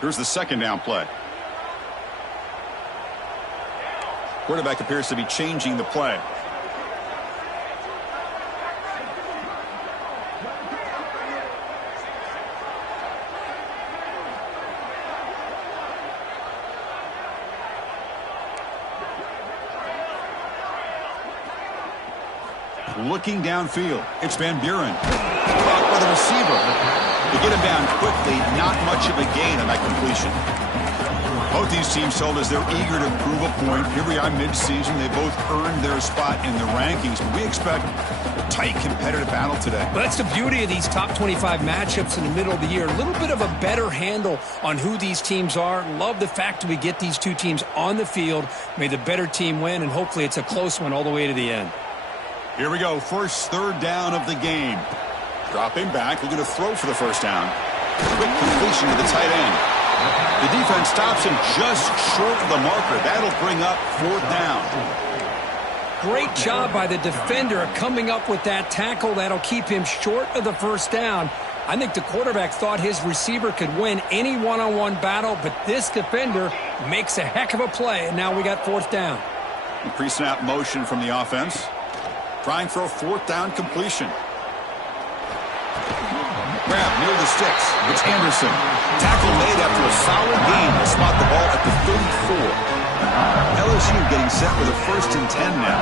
Here's the second down play. Quarterback appears to be changing the play. Looking downfield, it's Van Buren. Caught by the receiver. To get him down quickly, not much of a gain on that completion. Both these teams told us they're eager to prove a point. Here we are mid-season. They both earned their spot in the rankings. But we expect a tight, competitive battle today. Well, that's the beauty of these top 25 matchups in the middle of the year. A little bit of a better handle on who these teams are. Love the fact that we get these two teams on the field. May the better team win, and hopefully it's a close one all the way to the end. Here we go. First third down of the game. Dropping back, looking to throw for the first down. Quick completion to the tight end. The defense stops him just short of the marker. That'll bring up fourth down. Great job by the defender coming up with that tackle. That'll keep him short of the first down. I think the quarterback thought his receiver could win any one-on-one battle, but this defender makes a heck of a play, and now we got fourth down. Pre-snap motion from the offense. Trying for a fourth down completion. Grab near the sticks. It's Anderson. Tackle made after a solid gain to spot the ball at the 34. LSU getting set with a 1st and 10 now.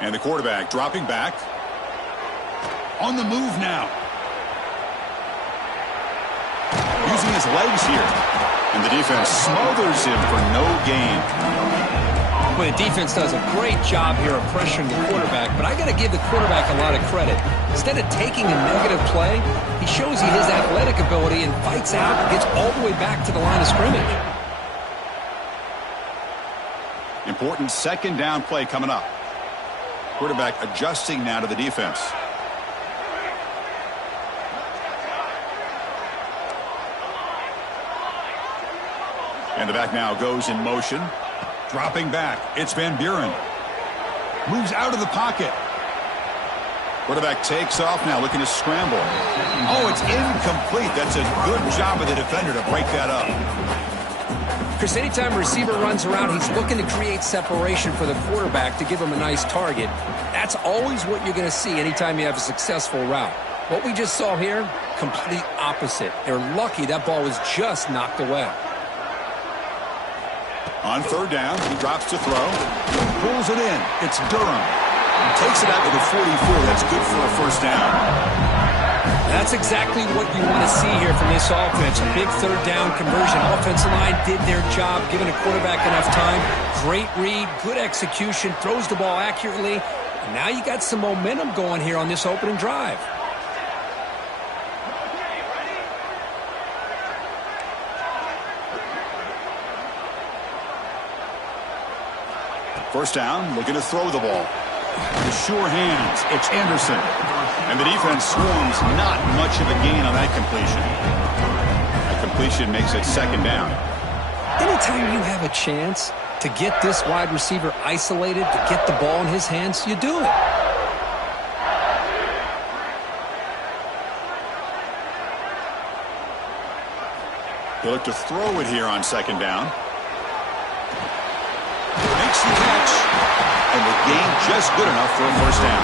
And the quarterback dropping back. On the move now. Using his legs here. And the defense smothers him for no gain. Well, the defense does a great job here of pressuring the quarterback, but I got to give the quarterback a lot of credit. Instead of taking a negative play, he shows he has athletic ability and fights out and gets all the way back to the line of scrimmage. Important second down play coming up. Quarterback adjusting now to the defense. And the back now goes in motion. Dropping back. It's Van Buren. Moves out of the pocket. Quarterback takes off now, looking to scramble. Oh, it's incomplete. That's a good job of the defender to break that up. Chris, anytime a receiver runs around, he's looking to create separation for the quarterback to give him a nice target. That's always what you're going to see anytime you have a successful route. What we just saw here, complete opposite. They're lucky that ball was just knocked away. On third down, he drops to throw. Pulls it in. It's Durham. Takes it out to the 44. That's good for a first down. That's exactly what you want to see here from this offense. A big third down conversion. Offensive line did their job, giving a quarterback enough time. Great read, good execution, throws the ball accurately. And now you got some momentum going here on this opening drive. First down, looking to throw the ball. With sure hands, it's Anderson. And the defense swarms, not much of a gain on that completion. That completion makes it second down. Anytime you have a chance to get this wide receiver isolated, to get the ball in his hands, you do it. They look to throw it here on second down. Makes the catch. And the gain just good enough for a first down.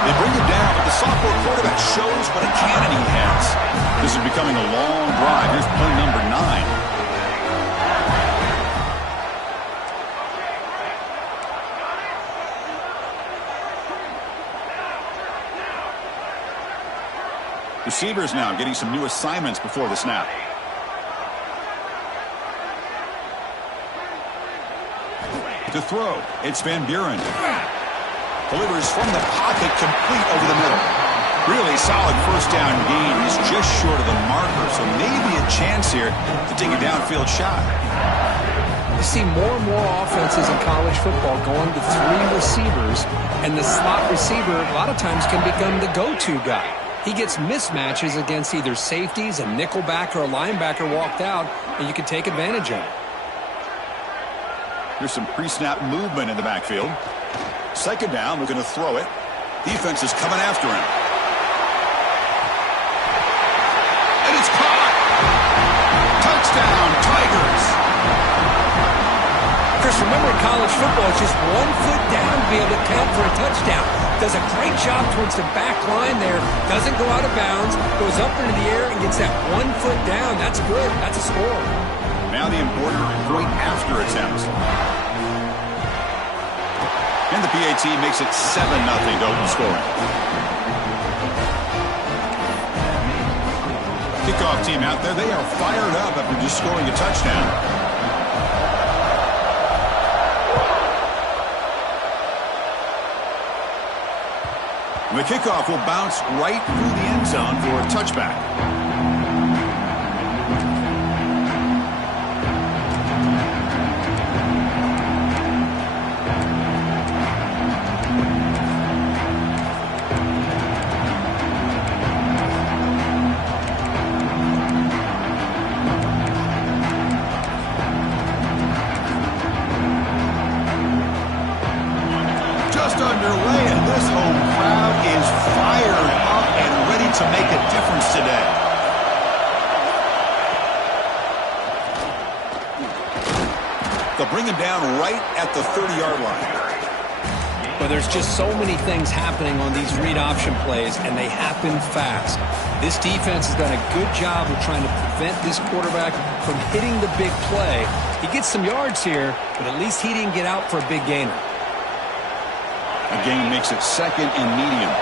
They bring him down, but the sophomore quarterback shows what a cannon he has. This is becoming a long drive. Here's play number 9. Receivers now getting some new assignments before the snap. To throw, it's Van Buren. Delivers from the pocket, complete over the middle. Really solid first down gain. He's just short of the marker, so maybe a chance here to take a downfield shot. You see more and more offenses in college football going to 3 receivers, and the slot receiver a lot of times can become the go-to guy. He gets mismatches against either safeties, a nickelbacker, or a linebacker walked out, and you can take advantage of it. Here's some pre-snap movement in the backfield. Second down, we're going to throw it. Defense is coming after him. And it's caught! Touchdown, Tigers! Chris, remember in college football, it's just 1 foot down to be able to count for a touchdown. Does a great job towards the back line there. Doesn't go out of bounds. Goes up into the air and gets that 1 foot down. That's good. That's a score. Now the important point after attempt. And the PAT makes it 7-0 to open scoring. Kickoff team out there. They are fired up after just scoring a touchdown. The kickoff will bounce right through the end zone for a touchback. Just underway, and this home crowd is fired up and ready to make a difference today. They'll bring him down right at the 30-yard line. But there's just so many things happening on these read option plays, and they happen fast. This defense has done a good job of trying to prevent this quarterback from hitting the big play. He gets some yards here, but at least he didn't get out for a big gainer. A gain makes it second and medium.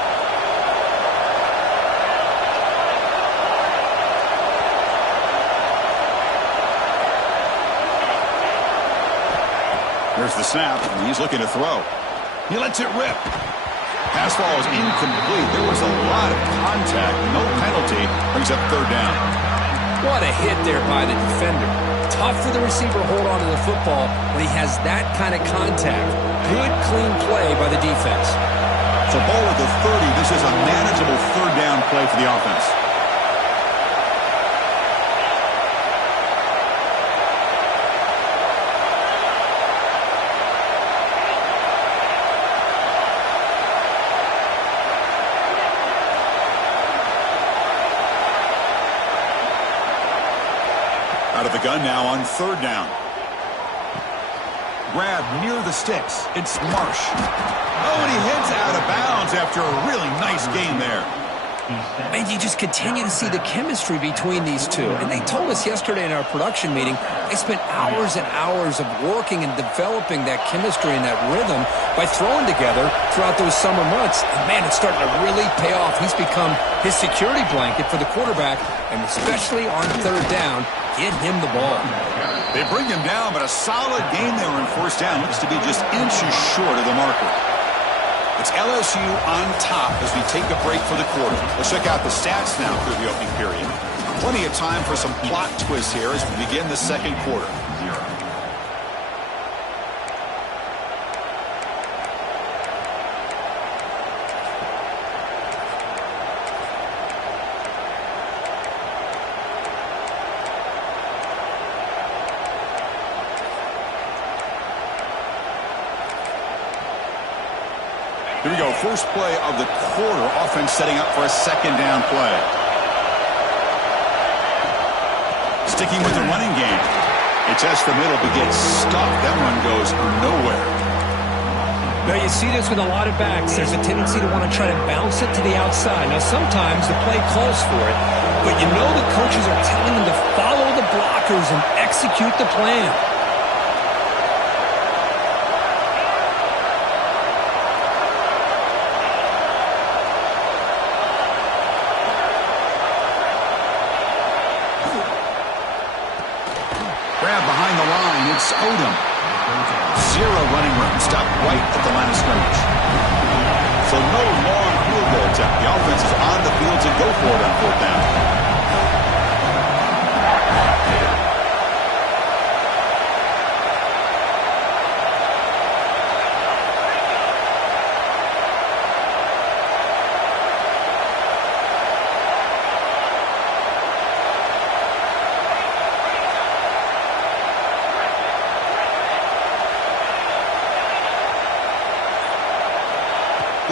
There's the snap, and he's looking to throw. He lets it rip. Pass ball is incomplete. There was a lot of contact. No penalty. Brings up third down. What a hit there by the defender. Tough for the receiver to hold on to the football when he has that kind of contact. Good, clean play by the defense. So ball at the 30. This is a manageable third down play for the offense. Out of the gun now on third down. Grab near the sticks. It's Marsh. Oh, and he heads out of bounds after a really nice gain there. And you just continue to see the chemistry between these two. And they told us yesterday in our production meeting, they spent hours and hours of working and developing that chemistry and that rhythm by throwing together throughout those summer months. And, man, it's starting to really pay off. He's become his security blanket for the quarterback, and especially on third down, get him the ball. They bring him down, but a solid game there in fourth down. Looks to be just inches short of the marker. It's LSU on top as we take a break for the quarter. Let's check out the stats now through the opening period. Plenty of time for some plot twists here as we begin the second quarter. Here we go, first play of the quarter. Offense setting up for a second down play. Sticking with the running game. It tests the middle but gets stuck. That one goes nowhere. Now you see this with a lot of backs. There's a tendency to want to try to bounce it to the outside. Now sometimes the play calls for it, but you know the coaches are telling them to follow the blockers and execute the plan. Grab behind the line. It's Odom. Zero running room. Stopped right at the line of scrimmage. So no long field goal attempt. The offense is on the field to go for it on fourth down.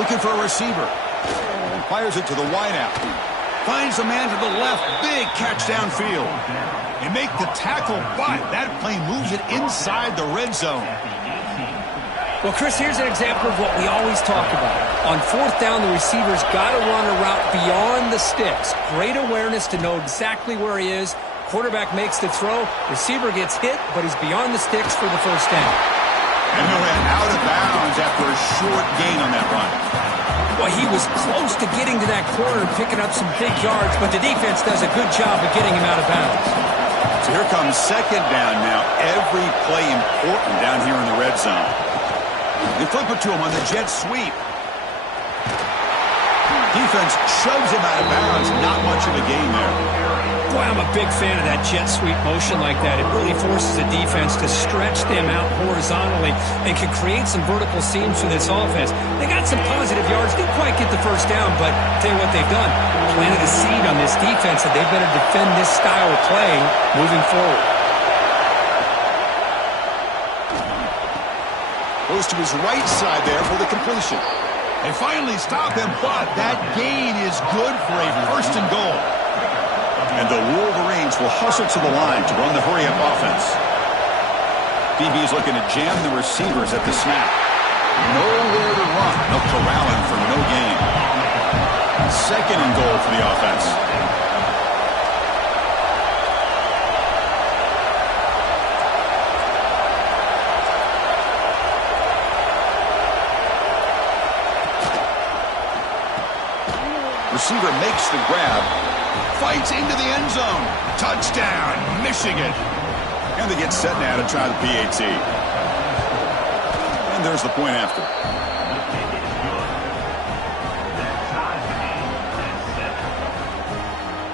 Looking for a receiver. Fires it to the wideout. Finds a man to the left. Big catch downfield. They make the tackle, but that play moves it inside the red zone. Well, Chris, here's an example of what we always talk about. On fourth down, the receiver's got to run a route beyond the sticks. Great awareness to know exactly where he is. Quarterback makes the throw. Receiver gets hit, but he's beyond the sticks for the first down. And he'll head out of bounds after a short gain on that run. Well, he was close to getting to that corner and picking up some big yards, but the defense does a good job of getting him out of bounds. So here comes second down now. Every play important down here in the red zone. They flip it to him on the jet sweep. Defense shoves him out of bounds. Not much of a gain there. Boy, I'm a big fan of that jet sweep motion like that. It really forces the defense to stretch them out horizontally and can create some vertical seams for this offense. They got some positive yards. Didn't quite get the first down, but tell you what they've done. Planted a seed on this defense that they better defend this style of playing moving forward. Goes to his right side there for the completion. They finally stop him, but that gain is good for a first and goal. And the Wolverines will hustle to the line to run the hurry-up offense. DB's looking to jam the receivers at the snap. Nowhere to run. No corralling for no gain. Second and goal for the offense. Receiver makes the grab. Fights into the end zone. Touchdown, Michigan. And they get set now to try the PAT. And there's the point after.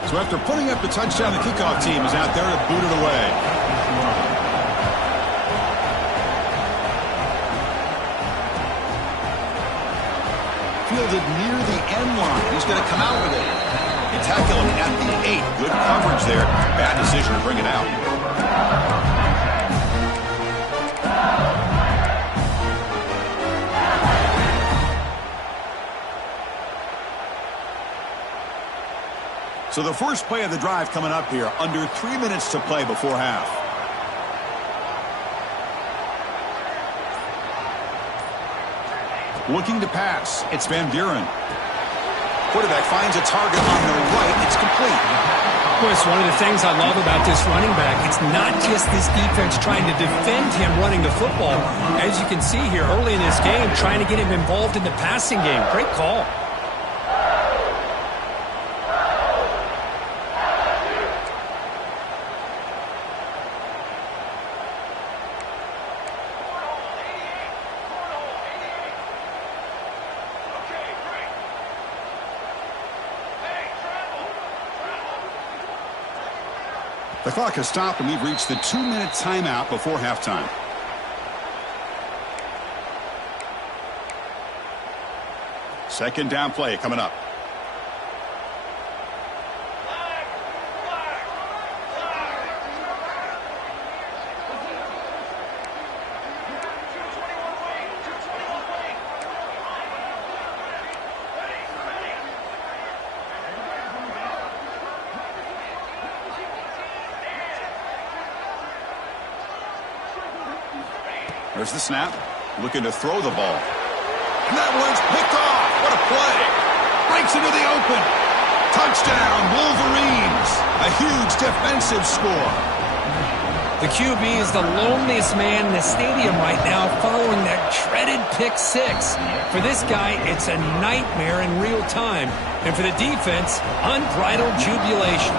So after putting up the touchdown, the kickoff team is out there to boot it away. Fielded near the end line. He's going to come out with it. They tackle him at the 8. Good coverage there. Bad decision to bring it out. So the first play of the drive coming up here. Under 3 minutes to play before half. Looking to pass. It's Van Buren. Quarterback finds a target on the right. It's complete. Boy, it's one of the things I love about this running back. It's not just this defense trying to defend him running the football. As you can see here early in this game, trying to get him involved in the passing game. Great call. The clock has stopped, and we've reached the 2-minute timeout before halftime. Second down play coming up. There's the snap. Looking to throw the ball. And that one's picked off. What a play. Breaks into the open. Touchdown, Wolverines. A huge defensive score. The QB is the loneliest man in the stadium right now following that dreaded pick six. For this guy, it's a nightmare in real time. And for the defense, unbridled jubilation.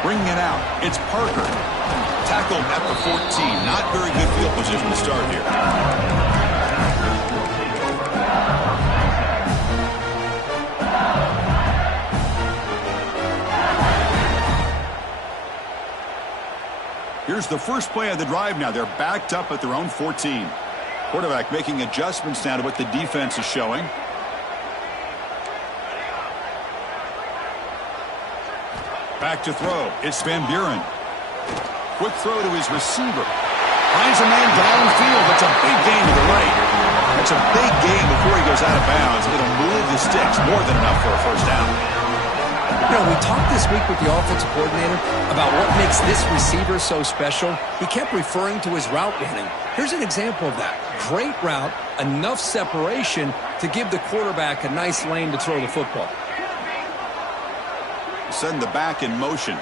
Bringing it out. It's Parker. Tackled at the 14. Not very good field position to start here. Here's the first play of the drive now. They're backed up at their own 14. Quarterback making adjustments now to what the defense is showing. Back to throw. It's Van Buren. Quick throw to his receiver. Finds a man downfield. That's a big gain to the right. That's a big gain before he goes out of bounds. It'll move the sticks more than enough for a first down. You know, we talked this week with the offensive coordinator about what makes this receiver so special. He kept referring to his route running. Here's an example of that. Great route, enough separation to give the quarterback a nice lane to throw the football. Send the back in motion.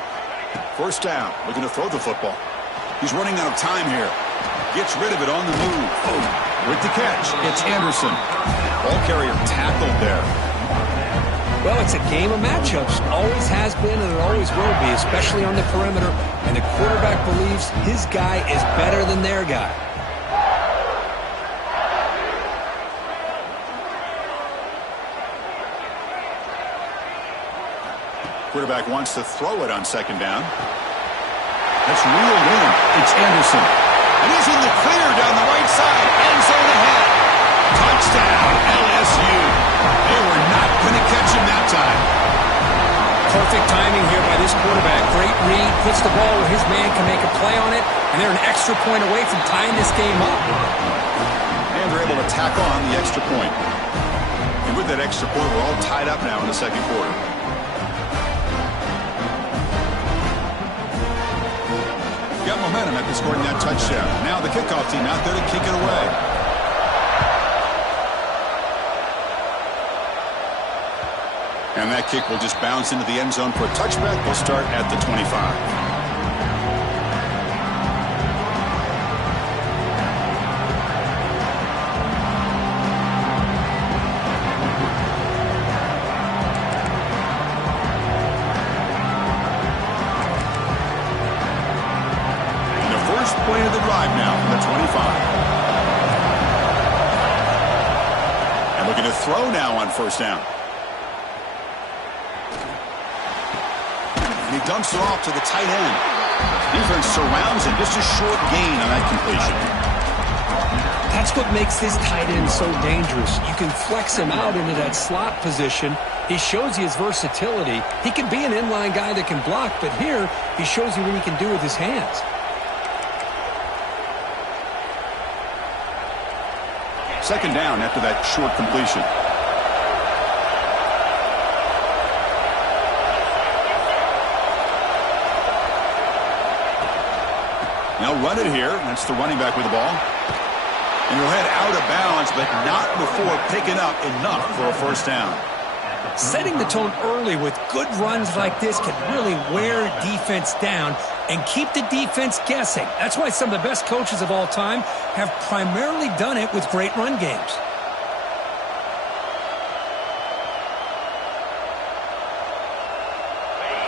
First down, looking to throw the football. He's running out of time here. Gets rid of it on the move. With the catch, it's Anderson. Ball carrier tackled there. Well, it's a game of matchups. Always has been and it always will be, especially on the perimeter. And the quarterback believes his guy is better than their guy. Quarterback wants to throw it on second down. That's reeled in. It's Anderson. And he's in the clear down the right side. End zone ahead. Touchdown, LSU. They were not going to catch him that time. Perfect timing here by this quarterback. Great read. Puts the ball where his man can make a play on it. And they're an extra point away from tying this game up. And they're able to tack on the extra point. And with that extra point, we're all tied up now in the second quarter. Got momentum after scoring that touchdown. Now the kickoff team out there to kick it away. And that kick will just bounce into the end zone for a touchback. They'll start at the 25. Play of the drive now from the 25. And looking to throw now on first down. And he dumps it off to the tight end. Defense surrounds him. Just a short gain on that completion. That's what makes this tight end so dangerous. You can flex him out into that slot position. He shows you his versatility. He can be an inline guy that can block, but here he shows you what he can do with his hands. Second down after that short completion. Now run it here. That's the running back with the ball. And he'll head out of bounds, but not before picking up enough for a first down. Setting the tone early with good runs like this can really wear defense down and keep the defense guessing. That's why some of the best coaches of all time have primarily done it with great run games.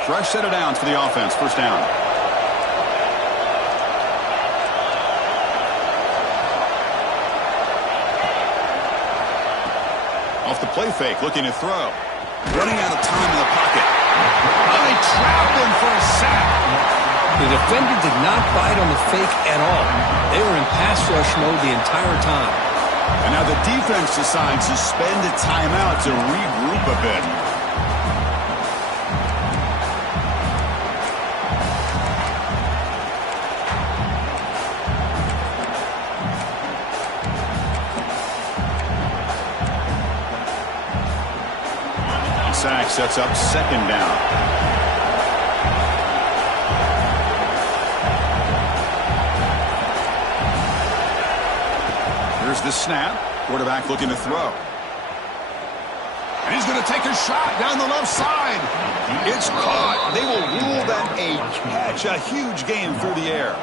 Fresh set of downs for the offense. First down. Off the play fake, looking to throw. Running out of time in the pocket. Oh, they trapped him for a sack. The defender did not bite on the fake at all. They were in pass rush mode the entire time. And now the defense decides to spend a timeout to regroup a bit. Sack sets up second down. Here's the snap. Quarterback looking to throw. And he's going to take a shot down the left side. It's caught. They will rule that a catch. A huge game through the air.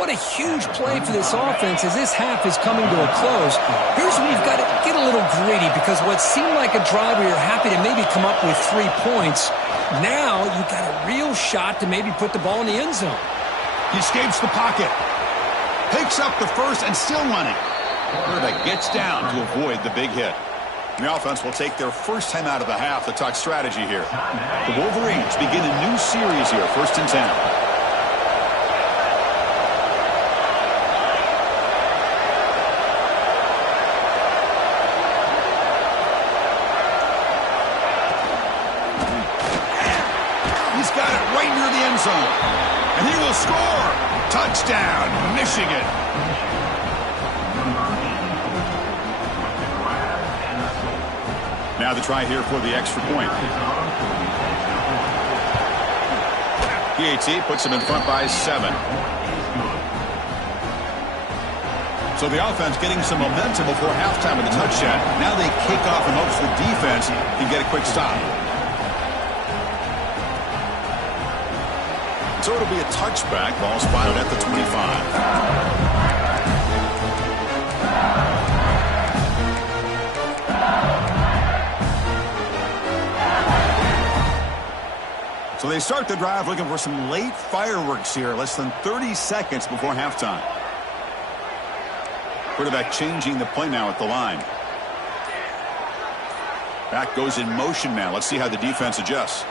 What a huge play for this offense as this half is coming to a close. Here's where you've got to get a little greedy because what seemed like a drive where you're happy to maybe come up with 3 points, now you've got a real shot to maybe put the ball in the end zone. He escapes the pocket. Picks up the first and still running. Quarterback gets down to avoid the big hit. The offense will take their first time out of the half to talk strategy here. The Wolverines begin a new series here, 1st and 10. And he will score. Touchdown, Michigan. Now the try here for the extra point. PAT puts them in front by 7. So the offense getting some momentum before halftime with the touchdown. Now they kick off in hopes the defense can get a quick stop. So it'll be a touchback. Ball spotted at the 25. So they start the drive looking for some late fireworks here, less than 30 seconds before halftime. Quarterback changing the play now at the line. Back goes in motion now. Let's see how the defense adjusts.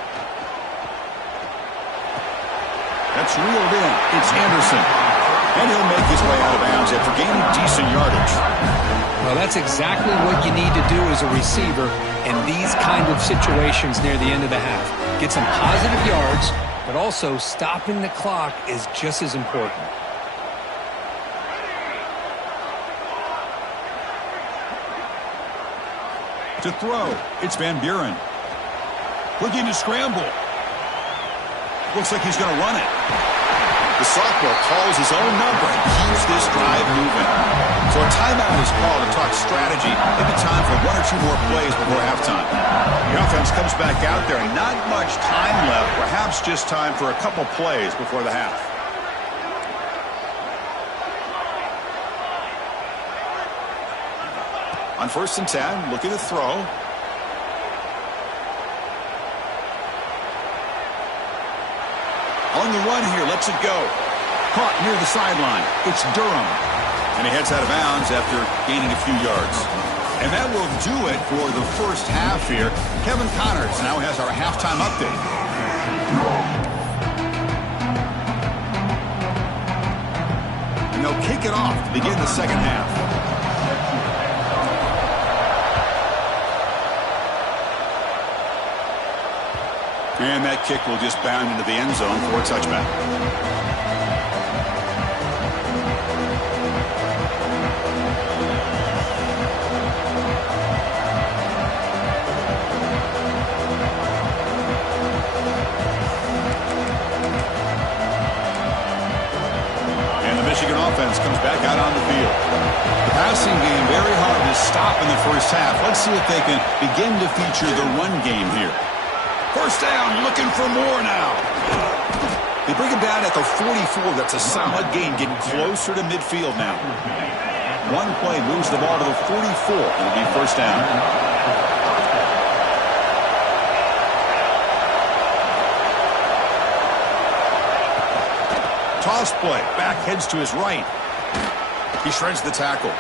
That's reeled in. It's Anderson. And he'll make his way out of bounds after gaining decent yardage. Well, that's exactly what you need to do as a receiver in these kind of situations near the end of the half. Get some positive yards, but also stopping the clock is just as important. To throw, it's Van Buren. Looking to scramble. Looks like he's going to run it. The sophomore calls his own number and keeps this drive moving. So a timeout is called to talk strategy. Maybe time for 1 or 2 more plays before halftime. The offense comes back out there, and not much time left. Perhaps just time for a couple plays before the half. On 1st and 10, looking to throw. On the run here, lets it go. Caught near the sideline. It's Durham. And he heads out of bounds after gaining a few yards. And that will do it for the first half here. Kevin Connors now has our halftime update. And they'll kick it off to begin the second half. And that kick will just bound into the end zone for a touchback. And the Michigan offense comes back out on the field. The passing game very hard to stop in the first half. Let's see if they can begin to feature the run game here. First down, looking for more now. They bring him down at the 44. That's a solid gain, getting closer to midfield now. One play moves the ball to the 44. It'll be first down. Toss play. Back heads to his right. He shreds the tackle.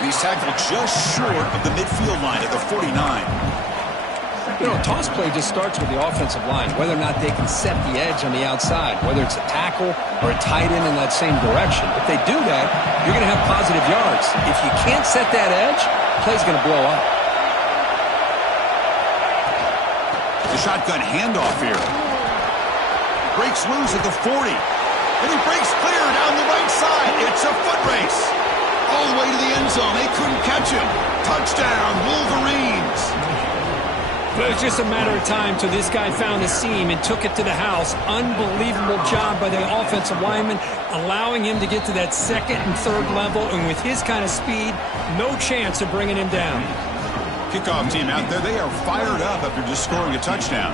And he's tackled just short of the midfield line at the 49. You know, toss play just starts with the offensive line, whether or not they can set the edge on the outside, whether it's a tackle or a tight end in that same direction. If they do that, you're going to have positive yards. If you can't set that edge, the play's going to blow up. The shotgun handoff here. Breaks loose at the 40. And he breaks clear down the right side. It's a foot race. All the way to the end zone. They couldn't catch him. Touchdown, Wolverines. But it was just a matter of time till this guy found a seam and took it to the house. Unbelievable job by the offensive lineman, allowing him to get to that second and third level. And with his kind of speed, no chance of bringing him down. Kickoff team out there, they are fired up after just scoring a touchdown.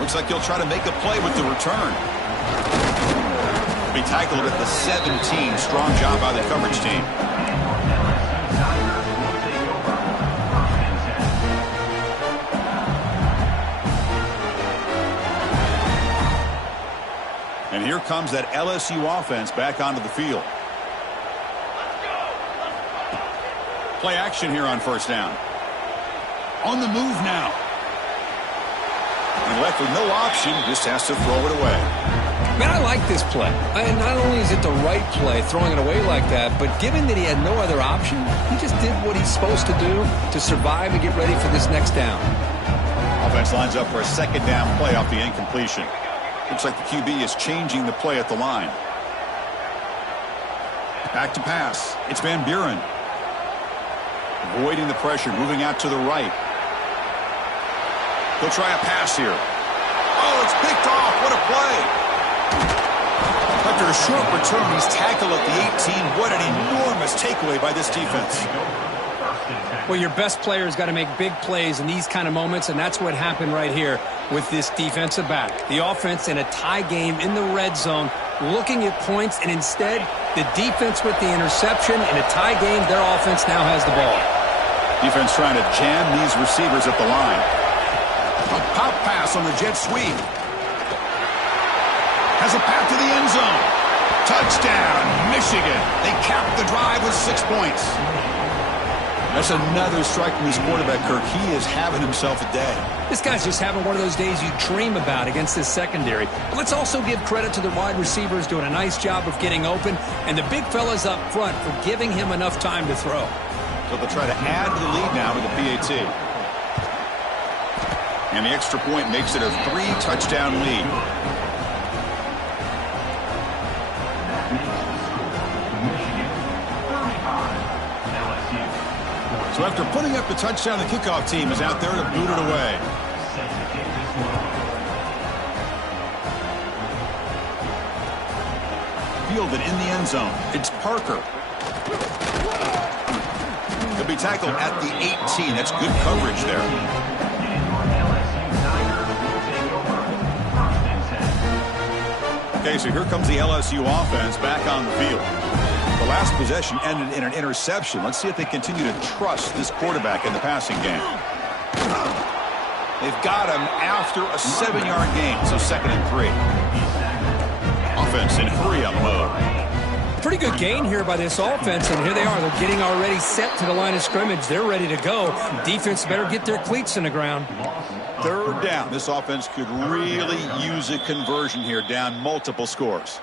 Looks like he'll try to make a play with the return. Be tackled at the 17. Strong job by the coverage team. And here comes that LSU offense back onto the field. Play action here on first down. On the move now. And left with no option, just has to throw it away. Man, I like this play. And not only is it the right play, throwing it away like that, but given that he had no other option, he just did what he's supposed to do to survive and get ready for this next down. Offense lines up for a second down play off the incompletion. Looks like the QB is changing the play at the line. Back to pass. It's Van Buren. Avoiding the pressure, moving out to the right. He'll try a pass here. Oh, it's picked off. What a play. After a short return, he's tackled at the 18. What an enormous takeaway by this defense. Well, your best player's got to make big plays in these kind of moments, and that's what happened right here with this defensive back. The offense in a tie game in the red zone, looking at points, and instead, the defense with the interception. In a tie game, their offense now has the ball. Defense trying to jam these receivers at the line. A pop pass on the jet sweep. Has a path to the end zone. Touchdown, Michigan. They capped the drive with 6 points. That's another strike from his quarterback, Kirk. He is having himself a day. This guy's just having one of those days you dream about against this secondary. But let's also give credit to the wide receivers doing a nice job of getting open, and the big fellas up front for giving him enough time to throw. So they'll try to add to the lead now with the PAT. And the extra point makes it a 3-touchdown lead. So after putting up the touchdown, the kickoff team is out there to boot it away. Fielded in the end zone. It's Parker. He'll be tackled at the 18. That's good coverage there. Okay, so here comes the LSU offense back on the field. The last possession ended in an interception. Let's see if they continue to trust this quarterback in the passing game. They've got him after a 7-yard gain, so 2nd and 3. Offense in hurry-up mode. Pretty good gain here by this offense, and here they are. They're getting already set to the line of scrimmage. They're ready to go. Defense better get their cleats in the ground. 3rd down. This offense could really use a conversion here, down multiple scores.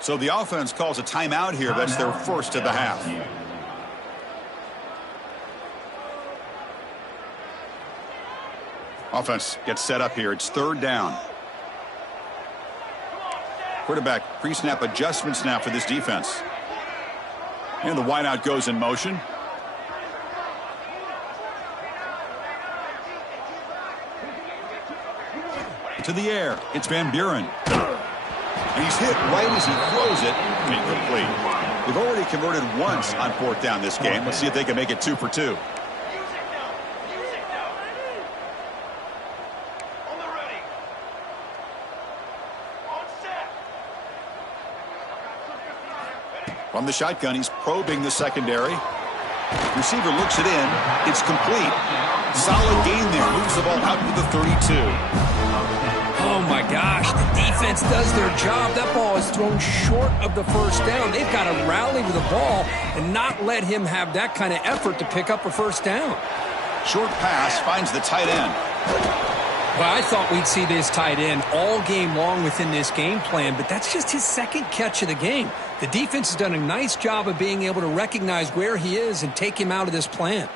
So the offense calls a timeout here. That's their first of the half. Offense gets set up here. It's 3rd down. Quarterback pre-snap adjustments now for this defense. And the wideout goes in motion. To the air. It's Van Buren. And he's hit right as he throws it. Incomplete. They've already converted once on 4th down this game. Let's see if they can make it 2 for 2. From the shotgun, he's probing the secondary. Receiver looks it in. It's complete. Solid gain there. Moves the ball out to the 32. Oh, my gosh. The defense does their job. That ball is thrown short of the 1st down. They've got to rally with the ball and not let him have that kind of effort to pick up a 1st down. Short pass finds the tight end. Well, I thought we'd see this tight end all game long within this game plan, but that's just his 2nd catch of the game. The defense has done a nice job of being able to recognize where he is and take him out of this plan.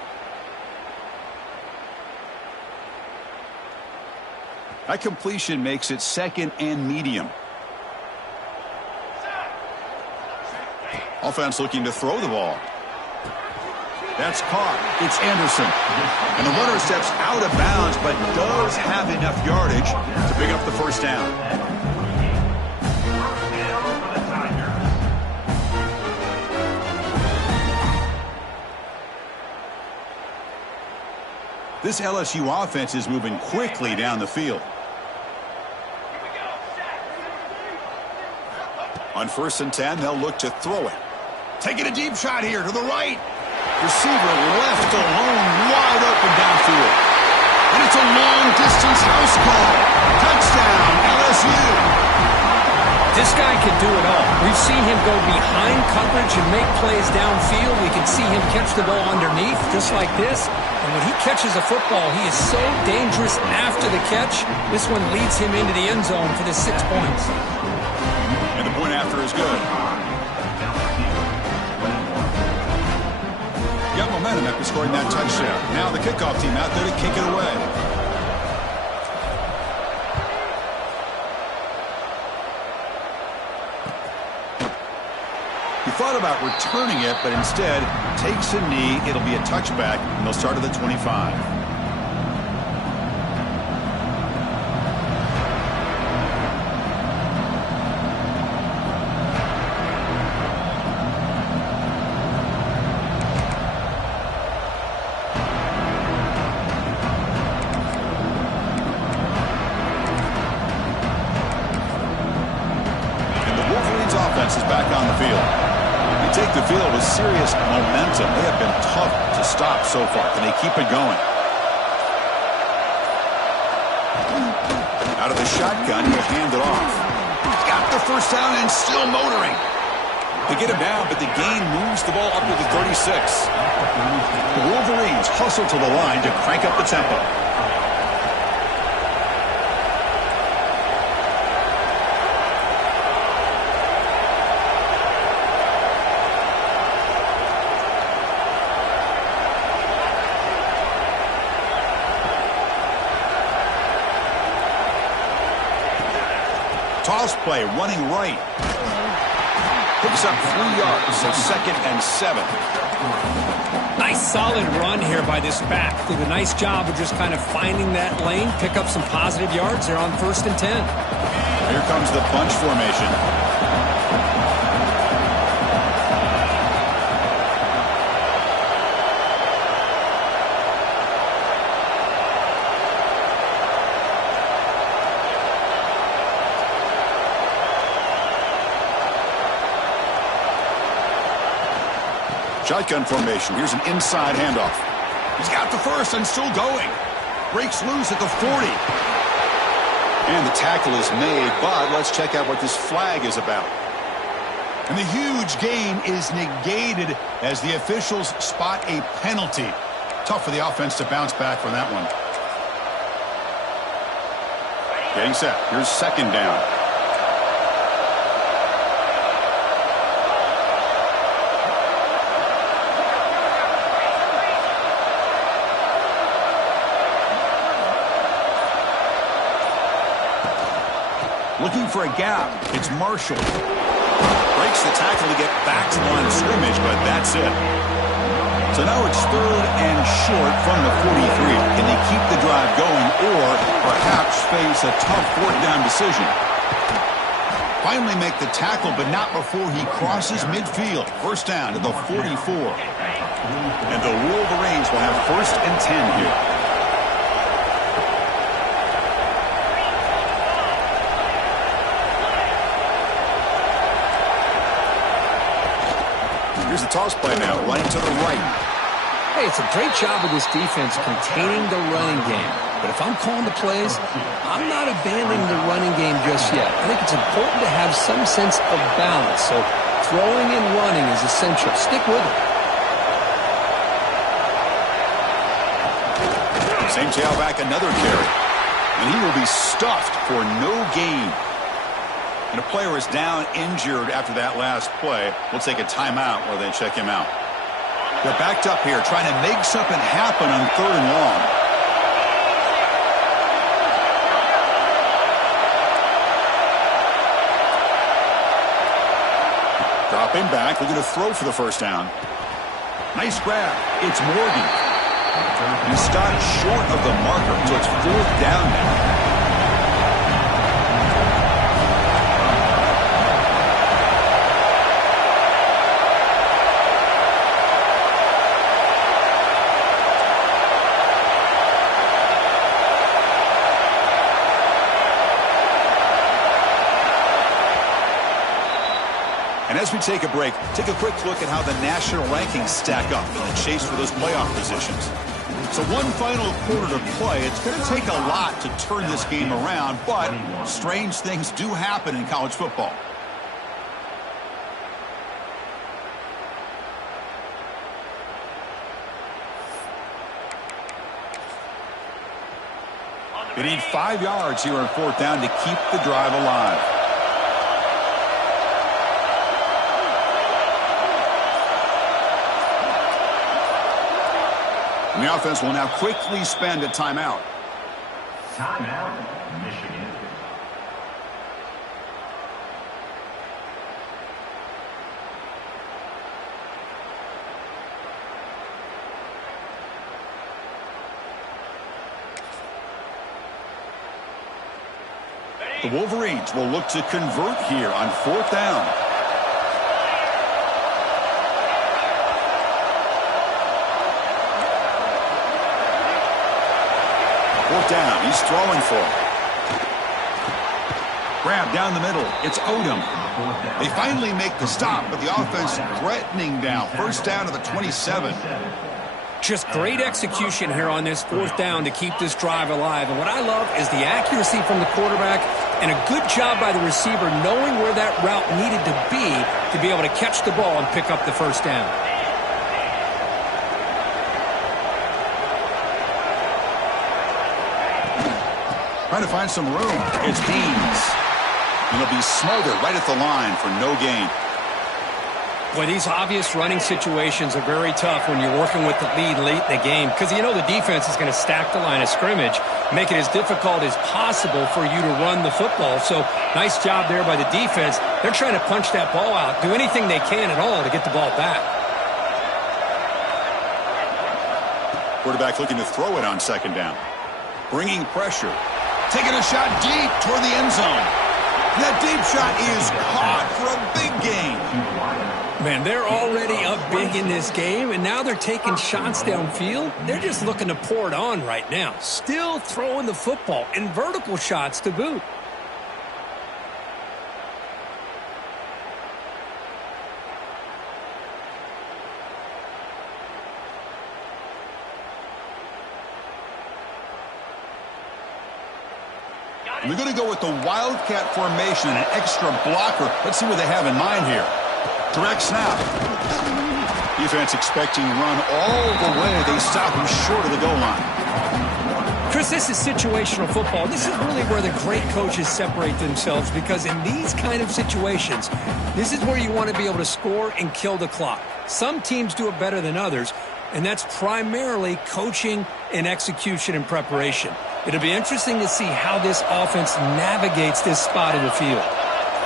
That completion makes it 2nd and medium. Offense looking to throw the ball. That's caught. It's Anderson. And the runner steps out of bounds, but does have enough yardage to pick up the 1st down. This LSU offense is moving quickly down the field. On 1st and 10, they'll look to throw it. Taking a deep shot here to the right. Receiver left alone, wide open downfield. And it's a long-distance house call. Touchdown, LSU. This guy can do it all. We've seen him go behind coverage and make plays downfield. We can see him catch the ball underneath, just like this. And when he catches a football, he is so dangerous after the catch. This one leads him into the end zone for the 6 points. And the point after is good. Got momentum after scoring that touchdown. Now the kickoff team out there to kick it away. He thought about returning it, but instead takes a knee. It'll be a touchback, and they'll start at the 25. Is back on the field. They take the field with serious momentum. They have been tough to stop so far. Can they keep it going? Out of the shotgun, he'll hand it off. Got the first down and still motoring. They get him down, but the gain moves the ball up to the 36. The Wolverines hustle to the line to crank up the tempo. Toss play, running right. Picks up 3 yards, so 2nd and 7. Nice solid run here by this back. Did a nice job of just kind of finding that lane, pick up some positive yards there on 1st and 10. Here comes the bunch formation. Shotgun formation. Here's an inside handoff. He's got the first and still going. Breaks loose at the 40. And the tackle is made, but let's check out what this flag is about. And the huge gain is negated as the officials spot a penalty. Tough for the offense to bounce back from that one. Getting set. Here's 2nd down. Looking for a gap. It's Marshall. Breaks the tackle to get back to the line of scrimmage, but that's it. So now it's 3rd and short from the 43. Can they keep the drive going or perhaps face a tough 4th down decision? Finally make the tackle, but not before he crosses midfield. 1st down to the 44. And the Wolverines will have 1st and 10 here. Here's the toss play now, running to the right. Hey, it's a great job of this defense containing the running game. But if I'm calling the plays, I'm not abandoning the running game just yet. I think it's important to have some sense of balance. So throwing and running is essential. Stick with it. Same tailback, another carry. And he will be stuffed for no gain. And a player is down injured after that last play. We'll take a timeout while they check him out. They're backed up here trying to make something happen on 3rd and long. Dropping back, looking to throw for the 1st down. Nice grab. It's Morgan. He stopped short of the marker, so it's 4th down now. And as we take a break, take a quick look at how the national rankings stack up in the chase for those playoff positions. So one final quarter to play. It's going to take a lot to turn this game around, but strange things do happen in college football. They need 5 yards here on 4th down to keep the drive alive. And the offense will now quickly spend a timeout. Timeout, Michigan. The Wolverines will look to convert here on 4th down. Fourth down. He's throwing for it. Grab down the middle. It's Odom. They finally make the stop, but the offense threatening now. First down to the 27. Just great execution here on this 4th down to keep this drive alive. And what I love is the accuracy from the quarterback and a good job by the receiver knowing where that route needed to be able to catch the ball and pick up the first down. Trying to find some room. It's Beans. And he'll be smothered right at the line for no gain. Boy, these obvious running situations are very tough when you're working with the lead late in the game because you know the defense is going to stack the line of scrimmage, make it as difficult as possible for you to run the football. So nice job there by the defense. They're trying to punch that ball out, do anything they can at all to get the ball back. Quarterback looking to throw it on 2nd down. Bringing pressure. Taking a shot deep toward the end zone. That deep shot is caught for a big gain. Man, they're already up big in this game, and now they're taking shots downfield. They're just looking to pour it on right now. Still throwing the football, and vertical shots to boot. We're going to go with the Wildcat formation and an extra blocker. Let's see what they have in mind here. Direct snap. Defense expecting run all the way. They stop him short of the goal line. Chris, this is situational football. This is really where the great coaches separate themselves because in these kind of situations, this is where you want to be able to score and kill the clock. Some teams do it better than others, and that's primarily coaching and execution and preparation. It'll be interesting to see how this offense navigates this spot in the field.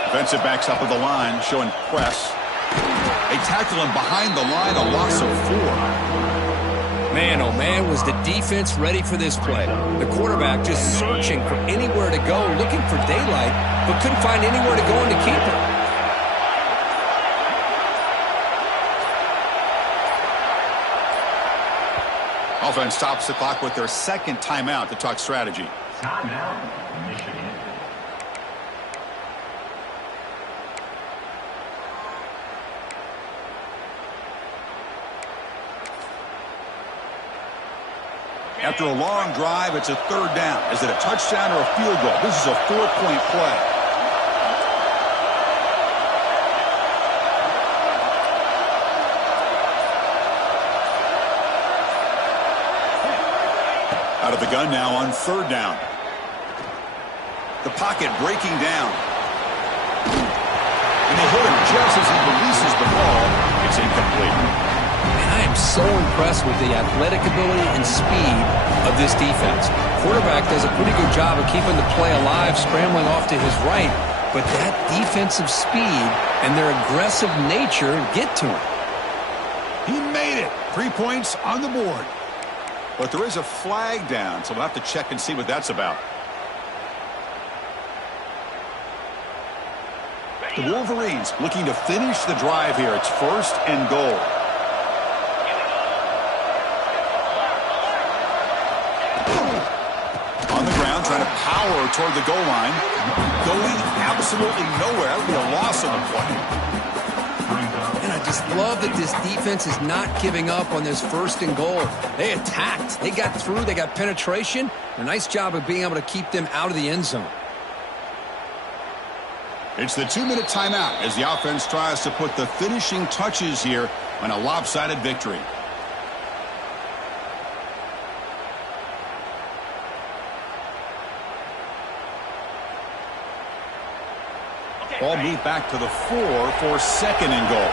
Defensive backs up at the line, showing press. They tackle him behind the line, a loss of 4. Man, oh man, was the defense ready for this play. The quarterback just searching for anywhere to go, looking for daylight, but couldn't find anywhere to go in to keep it. Offense stops the clock with their 2nd timeout to talk strategy. Timeout, Michigan. After a long drive, it's a 3rd down. Is it a touchdown or a field goal? This is a 4-point play. Out of the gun now on 3rd down. The pocket breaking down. And they hit him just as he releases the ball. It's incomplete. And I am so impressed with the athletic ability and speed of this defense. Quarterback does a pretty good job of keeping the play alive, scrambling off to his right. But that defensive speed and their aggressive nature get to him. He made it. 3 points on the board. But there is a flag down, so we'll have to check and see what that's about. The Wolverines looking to finish the drive here. It's 1st and goal. On the ground, trying to power toward the goal line. Going absolutely nowhere. That would be a loss on the play. And I just love that this defense is not giving up on this 1st and goal. They attacked. They got through. They got penetration. A nice job of being able to keep them out of the end zone. It's the 2-minute timeout as the offense tries to put the finishing touches here on a lopsided victory. Ball moved back to the 4 for 2nd and goal.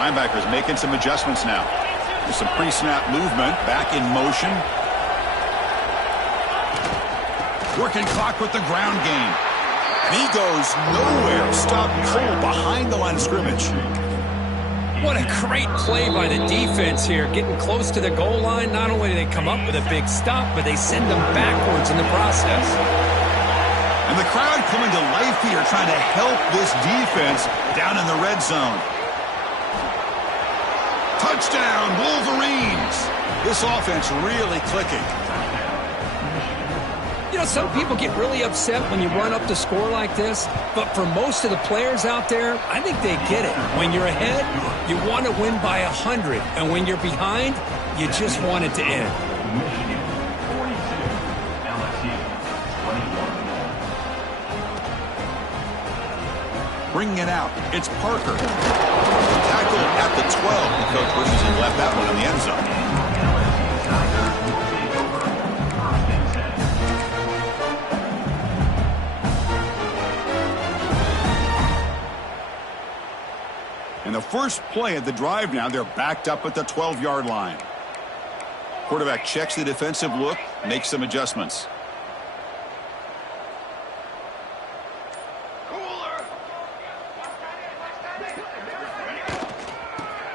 Linebackers making some adjustments now. There's some pre-snap movement, back in motion. Working clock with the ground game. And he goes nowhere. Stopped cold behind the line of scrimmage. What a great play by the defense here. Getting close to the goal line, not only do they come up with a big stop, but they send them backwards in the process. And the crowd coming to life here, trying to help this defense down in the red zone. Touchdown, Wolverines! This offense really clicking. You know, some people get really upset when you run up the score like this, but for most of the players out there, I think they get it. When you're ahead, you want to win by 100, and when you're behind, you just want it to end. Michigan 42, LSU 21. Bringing it out, it's Parker. Tackle at the 12. The coach wishes he left that one in the end zone. And the first play of the drive now, they're backed up at the 12-yard line. Quarterback checks the defensive look, makes some adjustments.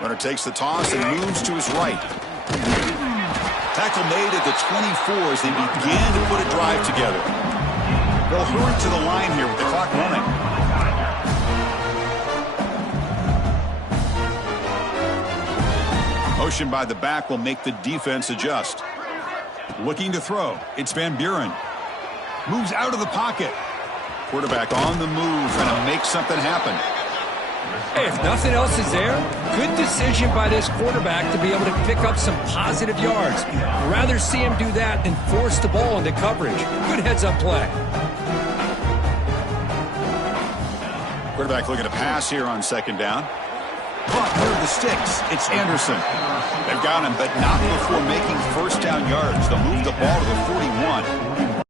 Runner takes the toss and moves to his right. Tackle made at the 24 as they begin to put a drive together. They'll hurry to the line here with the clock running. Motion by the back will make the defense adjust. Looking to throw. It's Van Buren. Moves out of the pocket. Quarterback on the move, trying to make something happen. Hey, if nothing else is there, good decision by this quarterback to be able to pick up some positive yards. I'd rather see him do that than force the ball into coverage. Good heads-up play. Quarterback looking to pass here on second down. Caught near the sticks. It's Anderson. They've got him, but not before making first down yards. They'll move the ball to the 41.